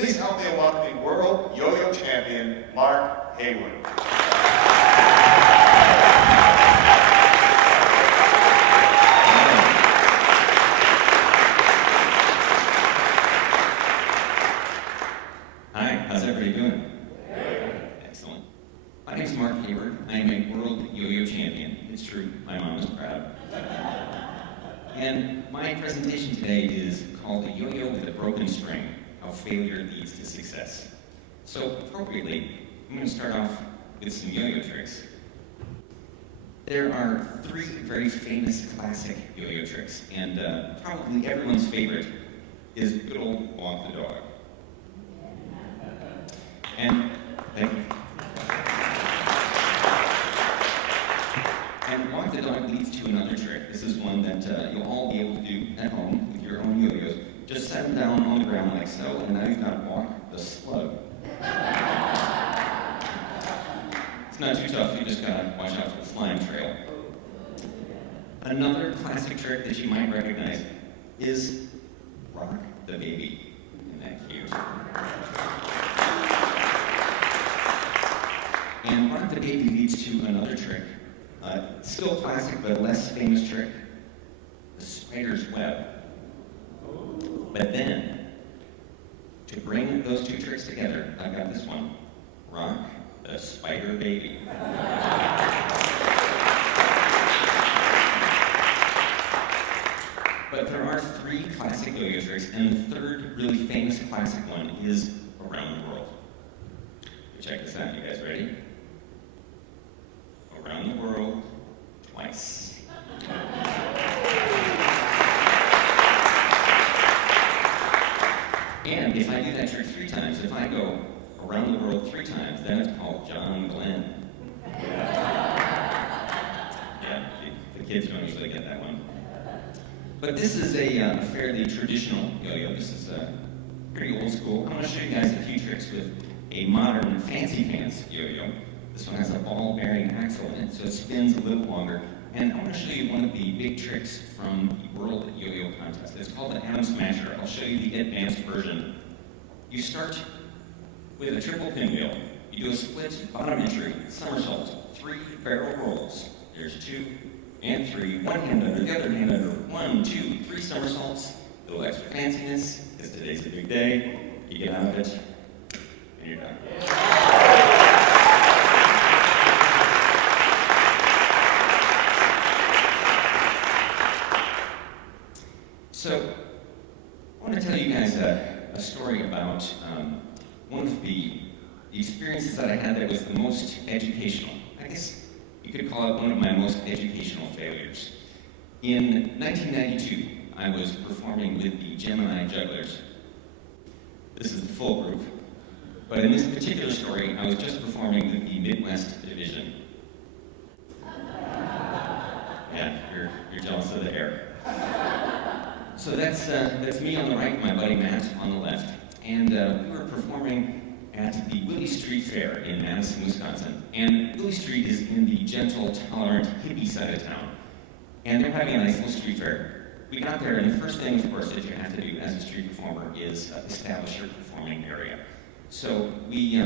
Please help me in welcoming World Yo-yo Champion Mark Hayward. Hi, how's everybody doing? Excellent. My name is Mark Hayward. I am a World Yo-yo Champion. It's true, my mom is proud. And my presentation today is called The Yo-yo with a Broken String, How Failure Leads to Success. So appropriately, I'm going to start off with some yo-yo tricks. There are 3 very famous classic yo-yo tricks, and probably everyone's favorite is good old walk the dog. And thank you. And walk the dog leads to another trick. This is one that you'll all be able to do at home with your own yo-yos. Just set them down on the ground like so, and now you've got to walk the slug. It's not too tough, you just gotta watch out for the slime trail. Another classic trick that you might recognize is rock the baby. Isn't that cute? And rock the baby leads to another trick. Still classic, but less famous trick, the spider's web. But then, to bring those 2 tricks together, I've got this one, rock the spider baby. But there are 3 classic yo-yo tricks, and the 3rd really famous classic one is around the world. Check this out, you guys ready? Around the world, twice. And if I do that trick 3 times, if I go around the world 3 times, then it's called John Glenn. Yeah, the kids don't usually get that one. But this is a fairly traditional yo-yo. This is pretty old school. I'm going to show you guys a few tricks with a modern fancy pants yo-yo. This one has a ball-bearing axle in it, so it spins a little longer. And I want to show you one of the big tricks from the World Yo-Yo Contest. It's called the Atom Smasher. I'll show you the advanced version. You start with a triple pinwheel. You do a split bottom entry, somersault, 3 barrel rolls. There's 2 and 3. One hand under, the other hand under. 1, 2, 3 somersaults. A little extra fanciness, because today's a big day. You get out of it, and you're done. So, I want to tell you guys a story about one of the experiences that I had that was the most educational. I guess you could call it one of my most educational failures. In 1992, I was performing with the Gemini Jugglers. This is the full group. But in this particular story, I was just performing with the Midwest Division. Yeah, you're jealous of the hair. So that's me on the right, my buddy Matt on the left, and we were performing at the Willie Street Fair in Madison, Wisconsin. And Willie Street is in the gentle, tolerant, hippie side of town, and they're having a nice little street fair. We got there, and the first thing, of course, that you have to do as a street performer is establish your performing area. So we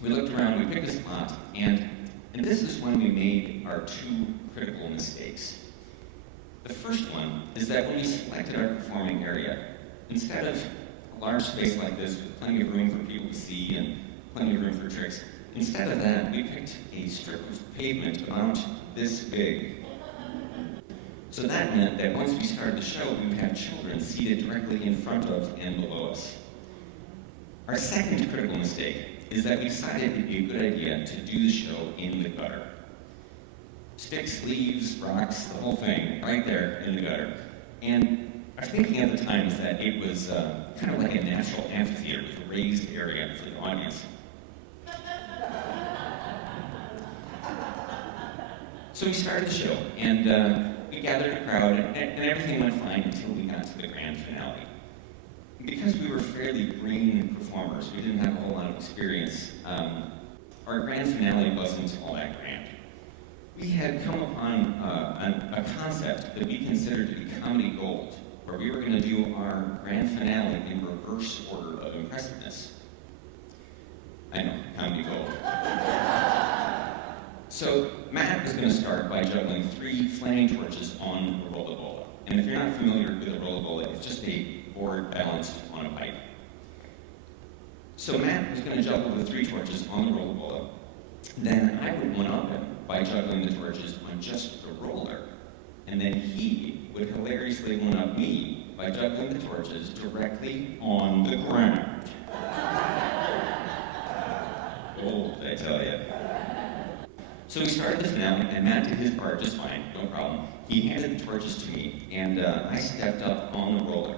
looked around, we picked a spot, and this is when we made our 2 critical mistakes. The first one is that when we selected our performing area, instead of a large space like this with plenty of room for people to see and plenty of room for tricks, instead of that, we picked a strip of pavement about this big. So that meant that once we started the show, we would have children seated directly in front of and below us. Our second critical mistake is that we decided it'd be a good idea to do the show in the gutter. Sticks, leaves, rocks, the whole thing, right there in the gutter. And our thinking at the time is that it was kind of like a natural amphitheater with a raised area for the audience. So we started the show, and we gathered a crowd, and everything went fine until we got to the grand finale. Because we were fairly green performers, we didn't have a whole lot of experience, our grand finale wasn't all that grand. We had come upon a concept that we considered to be comedy gold. where we were going to do our grand finale in reverse order of impressiveness. I know, comedy gold. So Matt was going to start by juggling 3 flaming torches on a rollabola. And if you're not familiar with a rollabola, it's just a board balanced on a pipe. So Matt was going to juggle the 3 torches on the rollabola. Then I would one-up him by juggling the torches on just the roller. And then he would hilariously one-up me by juggling the torches directly on the ground. Gold, I tell you. So we started the finale, and Matt did his part just fine, no problem. He handed the torches to me, and I stepped up on the roller.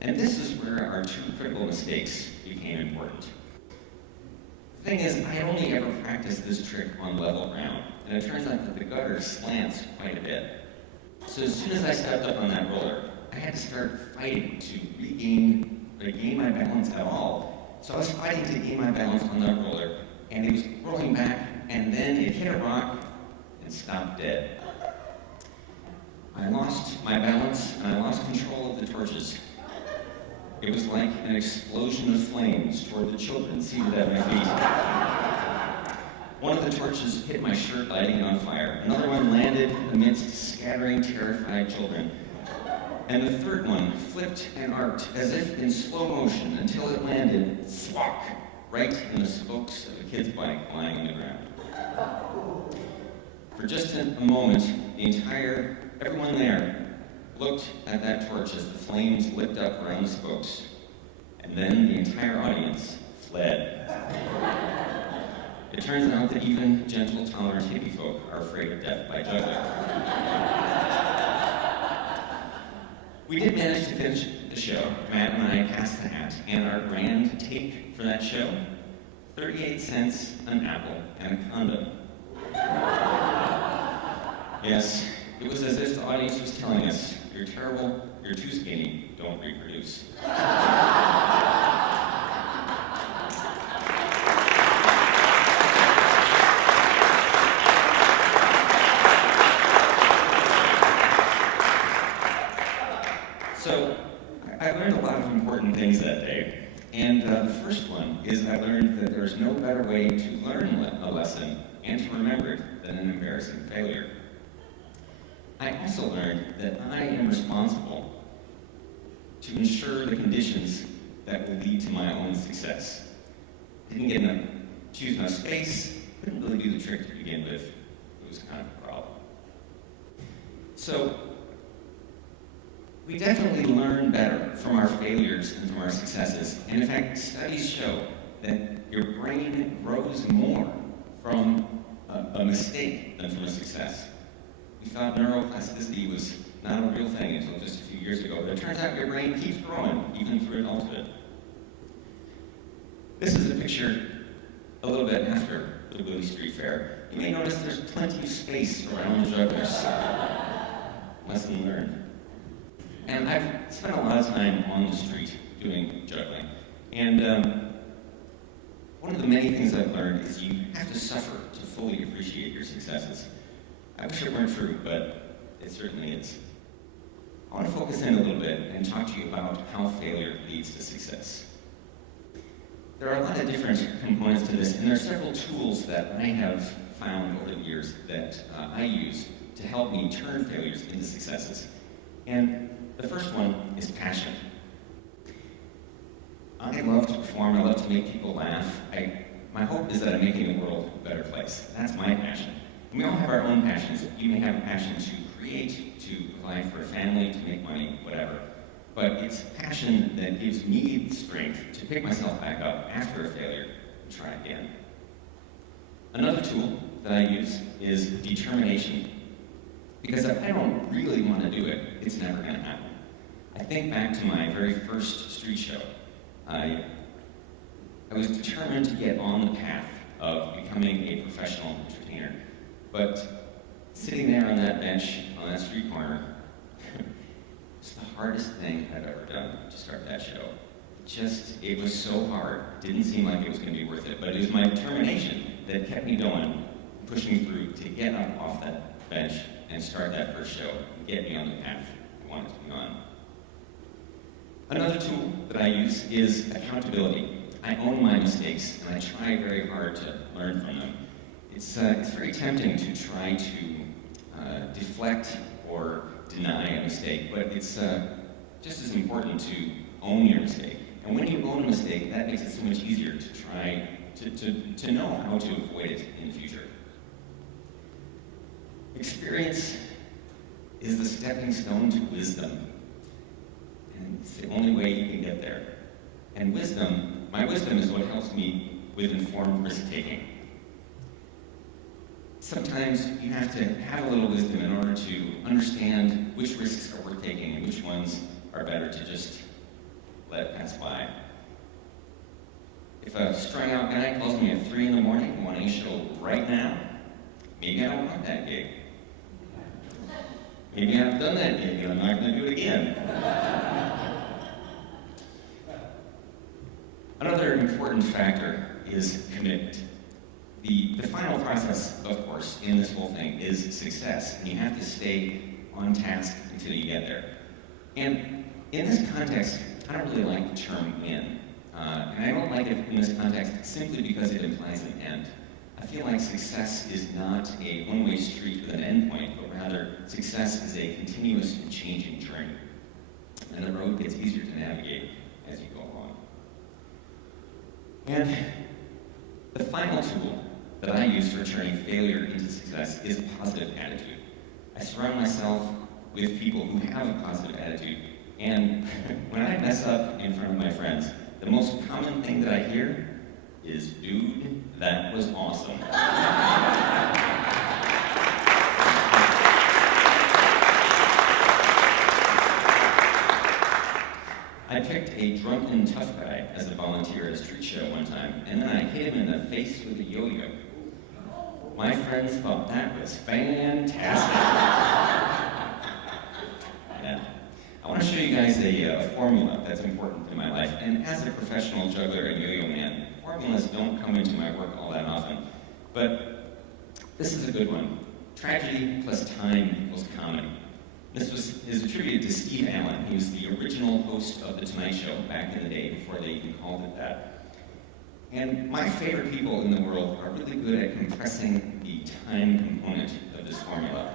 And this is where our 2 critical mistakes became important. The thing is, I had only ever practiced this trick on level ground, and it turns out that the gutter slants quite a bit. So as soon as I stepped up on that roller, I had to start fighting to regain my balance at all. So I was fighting to gain my balance on that roller, and it was rolling back, and then it hit a rock and stopped dead. I lost my balance, and I lost control of the torches. It was like an explosion of flames toward the children seated at my feet. One of the torches hit my shirt, lighting it on fire. Another one landed amidst scattering, terrified children. And the third one flipped and arced as if in slow motion until it landed, thwack, right in the spokes of a kid's bike lying on the ground. For just a moment, everyone there looked at that torch as the flames licked up around the spokes, and then the entire audience fled. It turns out that even gentle, tolerant hippie folk are afraid of death by juggling. We did manage to finish the show. Matt and I passed the hat, and our grand take for that show, 38 cents, an apple, and a condom. Yes, it was as if the audience was telling us, "You're terrible, you're too skinny, don't reproduce." So, I learned a lot of important things that day. And the first one is I learned that there's no better way to learn a lesson and to remember it than an embarrassing failure. I also learned that I am responsible to ensure the conditions that will lead to my own success. Didn't choose enough space, couldn't really do the trick to begin with. It was kind of a problem. So, we definitely learn better from our failures than from our successes. And in fact, studies show that your brain grows more from a mistake than from a success. We thought neuroplasticity was not a real thing until just a few years ago, but it turns out your brain keeps growing, even through adulthood. This is a picture a little bit after the Willie Street Fair. You may notice there's plenty of space around the jugglers. Lesson learned. And I've spent a lot of time on the street doing juggling. And one of the many things I've learned is you have to suffer to fully appreciate your successes. I wish it weren't true, but it certainly is. I want to focus in a little bit and talk to you about how failure leads to success. There are a lot of different components to this, and there are several tools that I have found over the years that I use to help me turn failures into successes. And the first one is passion. I love to perform, I love to make people laugh. My hope is that I'm making the world a better place. That's my passion. And we all have our own passions. You may have a passion to create, to provide for a family, to make money, whatever. But it's passion that gives me the strength to pick myself back up after a failure and try again. Another tool that I use is determination. Because if I don't really want to do it, it's never going to happen. I think back to my very first street show. I was determined to get on the path of becoming a professional entertainer. But sitting there on that bench, on that street corner, it's the hardest thing I've ever done to start that show. It was so hard. It didn't seem like it was going to be worth it. But it was my determination that kept me going, pushing me through to get up off that bench and start that first show, and get me on the path I wanted to be on. Another tool that I use is accountability. I own my mistakes, and I try very hard to learn from them. It's very tempting to try to deflect or deny a mistake, but it's just as important to own your mistake. And when you own a mistake, that makes it so much easier to try to know how to avoid it in the future. Experience is the stepping stone to wisdom. And it's the only way you can get there. And wisdom, my wisdom is what helps me with informed risk-taking. Sometimes you have to have a little wisdom in order to understand which risks are worth taking and which ones are better to just let pass by. If a strung-out guy calls me at 3 in the morning wanting a show right now, maybe I don't want that gig. Maybe I've done that gig and I'm not going to do it again. Another important factor is commitment. The final process, of course, in this whole thing is success, and you have to stay on task until you get there. And in this context, I don't really like the term win. And I don't like it in this context simply because it implies an end. I feel like success is not a one-way street with an endpoint, but rather success is a continuous and changing journey. And the road gets easier to navigate as you go along. And the final tool that I use for turning failure into success is a positive attitude. I surround myself with people who have a positive attitude, and when I mess up in front of my friends, the most common thing that I hear is, "Dude, that was awesome." I picked a drunken tough guy as a volunteer at a street show one time, and then I hit him in the face with a yo-yo. My friends thought that was fantastic. Yeah. I want to show you guys a formula that's important in my life, and as a professional juggler and yo-yo man, formulas don't come into my work all that often, but this is a good one. Tragedy plus time equals comedy. This is attributed to Steve Allen. He was the original host of The Tonight Show back in the day before they even called it that. And my favorite people in the world are really good at compressing the time component of this formula.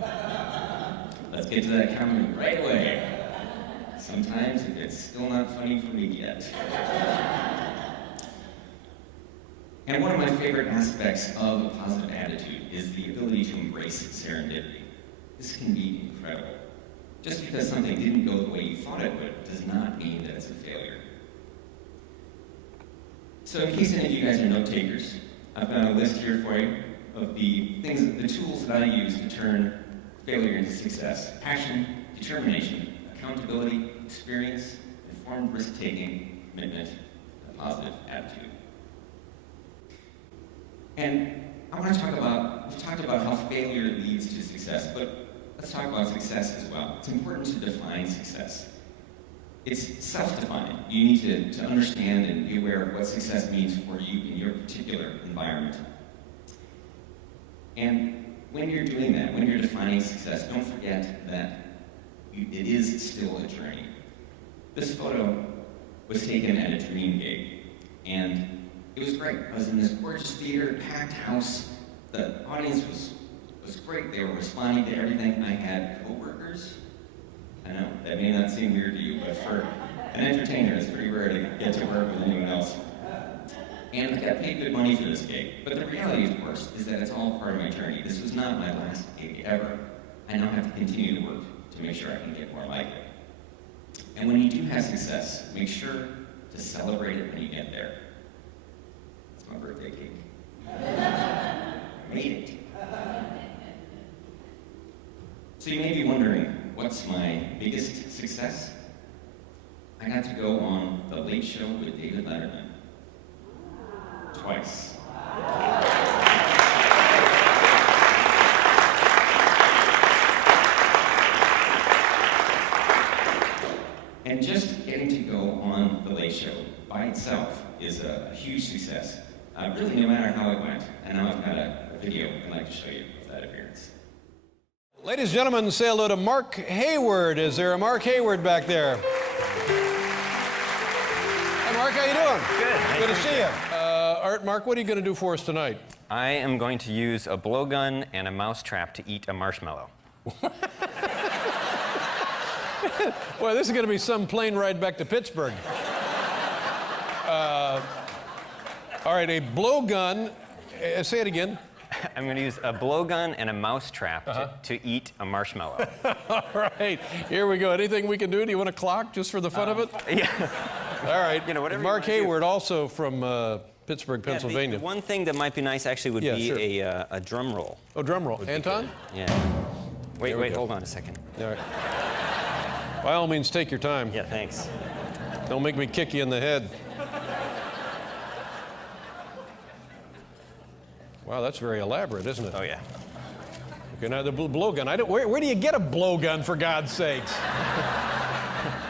Let's get to that comedy right away. Sometimes it's still not funny for me yet. And one of my favorite aspects of a positive attitude is the ability to embrace serendipity. This can be incredible. Just because something didn't go the way you thought it would does not mean that it's a failure. So in case any of you guys are note takers, I've got a list here for you of the tools that I use to turn failure into success: passion, determination, accountability, experience, informed risk-taking, commitment, a positive attitude. And I want to we've talked about how failure leads to success, but let's talk about success as well. It's important to define success. It's self-defined. You need to understand and be aware of what success means for you in your particular environment. And when you're doing that, when you're defining success, don't forget that it is still a journey. This photo was taken at a dream gig, and it was great. I was in this gorgeous theater, packed house. The audience was great. They were responding to everything. I had coworkers. I know, that may not seem weird to you, but for an entertainer, it's pretty rare to get to work with anyone else. And I got paid good money for this gig. But the reality, of course, is that it's all part of my journey. This was not my last gig ever. I now have to continue to work to make sure I can get more like it. And when you do have success, make sure to celebrate it when you get there. It's my birthday cake. I made it. So you may be wondering, what's my biggest success? I got to go on The Late Show with David Letterman. Twice. And just getting to go on The Late Show by itself is a huge success. Really, no matter how it went. And now I've got a video I'd like to show you of that appearance. Ladies and gentlemen, say hello to Mark Hayward. Is there a Mark Hayward back there? doing? Good. Good to see you. Art, Mark, what are you going to do for us tonight? I am going to use a blowgun and a mousetrap to eat a marshmallow. Boy, this is going to be some plane ride back to Pittsburgh. All right, a blowgun. Say it again. I'm going to use a blowgun and a mousetrap to eat a marshmallow. All right, here we go. Anything we can do? Do you want a clock just for the fun of it? Yeah. All right. You know, whatever Mark you wanna do. Hayward, also from Pittsburgh, Pennsylvania. The one thing that might be nice actually would be sure. a drum roll. Oh, drum roll. Anton? Yeah. Wait, hold on a second. All right. By all means, take your time. Yeah, thanks. Don't make me kick you in the head. Wow, that's very elaborate, isn't it? Oh, yeah. Okay, now the blowgun. Where do you get a blowgun, for God's sakes?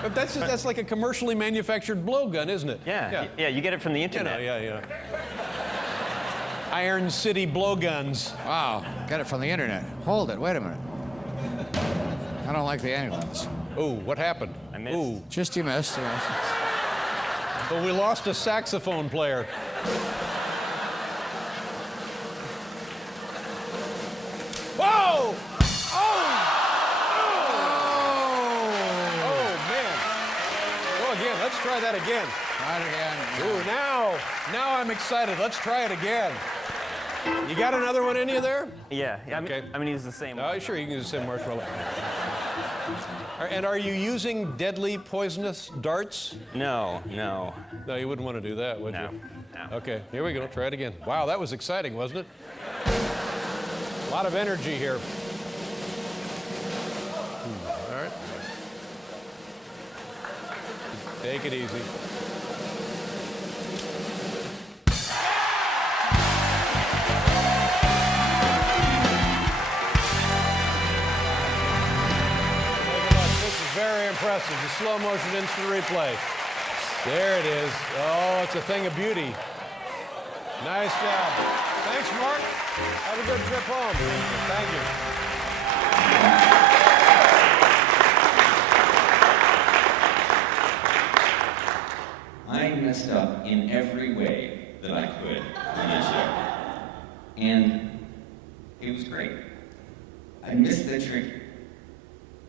But that's like a commercially manufactured blowgun, isn't it? Yeah, you get it from the internet. Yeah. Iron City blowguns. Wow, got it from the internet. Hold it, wait a minute. I don't like the angles. Oh, what happened? I missed. Ooh. Just you missed. Well, we lost a saxophone player. Whoa! Oh, man. Go again. Let's try that again. Try it again. Ooh, now I'm excited. Let's try it again. You got another one in you there? Yeah. Okay. I'm going to use the same one. Oh, sure, you can use the same marshmallow. And are you using deadly, poisonous darts? No. No, you wouldn't want to do that, would No. you? Okay, here we go. Try it again. Wow, that was exciting, wasn't it? A lot of energy here. All right. Take it easy. Very impressive. The slow motion instant replay. There it is. Oh, it's a thing of beauty. Nice job. Thanks, Mark. Have a good trip home. Thank you. I messed up in every way that I could on that show. And it was great. I missed the trick.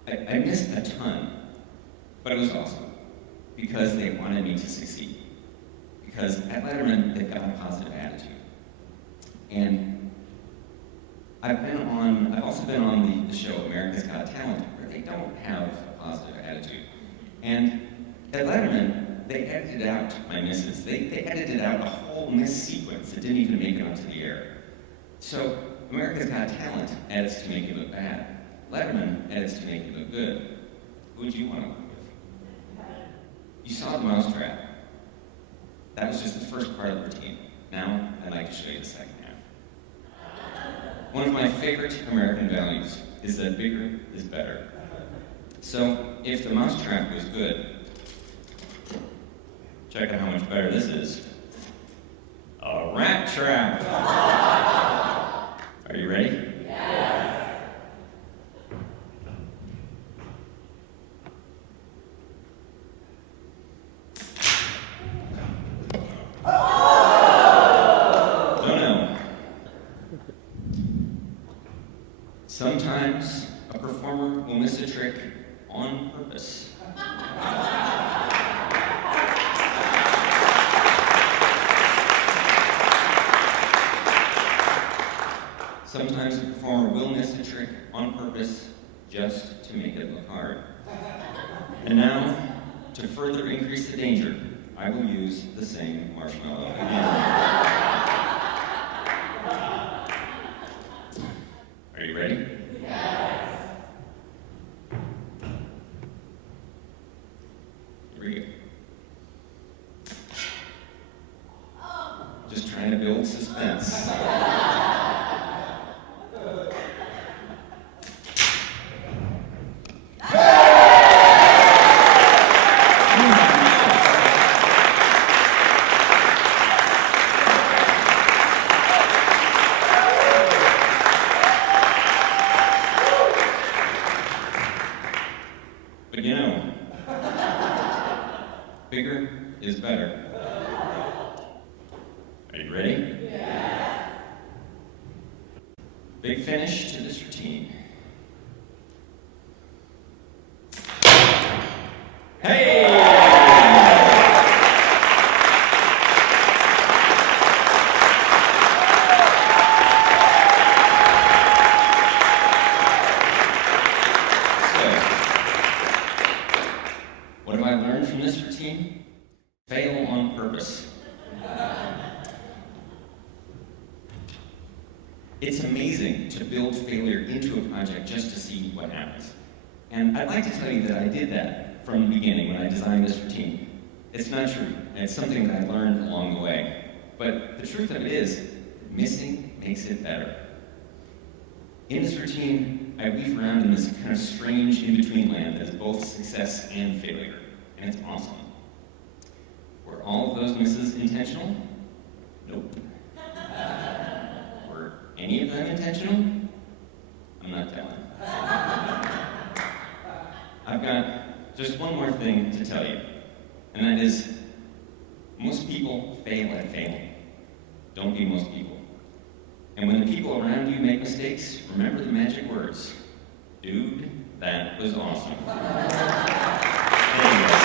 I missed a ton, but it was awesome because they wanted me to succeed. Because at Letterman, they've got a positive attitude. And I've also been on the show America's Got Talent, where they don't have a positive attitude. And at Letterman, they edited out my misses. They edited out a whole miss sequence that didn't even make it onto the air. So America's Got Talent edits to make it look bad. Letterman edits to make it look good. Who would you want to work with? You saw the mousetrap. That was just the first part of the routine. Now, I'd like to show you the second half. One of my favorite American values is that bigger is better. So, if the mousetrap was good, check out how much better this is. A rat trap. Are you ready? Sometimes a performer will miss a trick on purpose. Sometimes a performer will miss a trick on purpose just to make it look hard. And now, to further increase the danger, I will use the same marshmallow again. Are you ready? Yes. Here we go. Just trying to build suspense. But you know, bigger is better. you ready? Yeah. Big finish to this routine. Hey! What have I learned from this routine? Fail on purpose. It's amazing to build failure into a project just to see what happens. And I'd like to tell you that I did that from the beginning when I designed this routine. It's not true, and it's something that I learned along the way. But the truth of it is, missing makes it better. In this routine, I weave around in this kind of strange in-between land that is both success and failure, and it's awesome. Were all of those misses intentional? Nope. Were any of them intentional? I'm not telling. I've got just one more thing to tell you, and that is, most people fail at failing. Don't be most people. And when the people around you make mistakes, remember the magic words. Dude, that was awesome. Anyway.